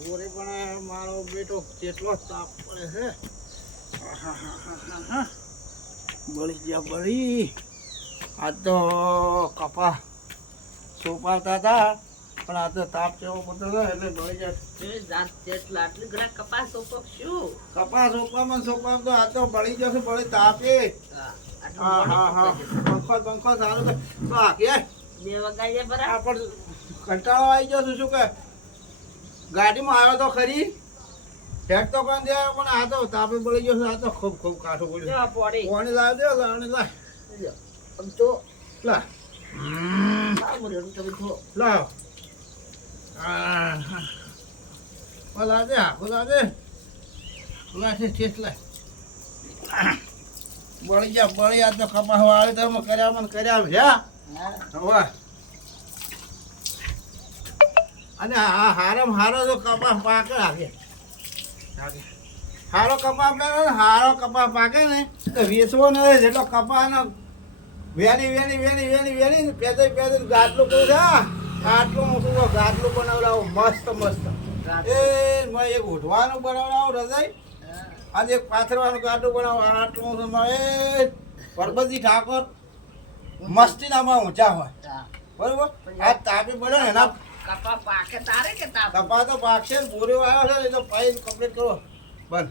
ગોરે પણ મારો બેટો કેટલો તાપ પડે છે. બળી ગયા બળી. આ તો કપા સોપાતા હતા પણ આ તો તાપ કેવો પડતો એટલે બળી જાય કપાસ સોપામાં સોપામ તો આ તો બળી જશે બળી તાપે. હા. હા હા પંખો પંખો સારું છે. તો આ કે આ પણ કંટાળો આવી ગયો છું શું કે? ગાડીમાં આવ્યો તો ખરી. હેક તો પણ દે પણ આ તો તાપે બળી ગયો છે આ તો ખૂબ ખૂબ કાઠું પડ્યું પાણી. લાવ દે પાણી લાવ. લા લાવ. હા. બોલા દે બોલા દે. બોલા છે ઠેસ લાય બળી જા બળી આ તો કપાસ વાળી તો કર્યા મને કર્યા હવે અને આ હારમ હારો તો કપાસ પાકે લાગે. હારો કપાસ પહેરો ને હારો કપાસ પાકે ને તો વેચવો ન જેટલો કપાસ વેણી વેણી વેણી વેણી વેણી ને પેદે પેદે ગાટલું કહું છે. આટલું મોટું ગાટલું બનાવડાવું મસ્ત મસ્ત. એ મેં એક ઉઠવાનું બનાવડાવો રજાઈ. આજે પાથરવાનું ગાડું બનાવો આટલું એ પરબતજી ઠાકોર મસ્તીનામાં ઊંચા હોય. બરોબર? આ તાપી બને ને એના કપા તો પાકશે ને બોરે આવ્યો છે એ તો પાઈ કમ્પ્લીટ કરો. બંધ.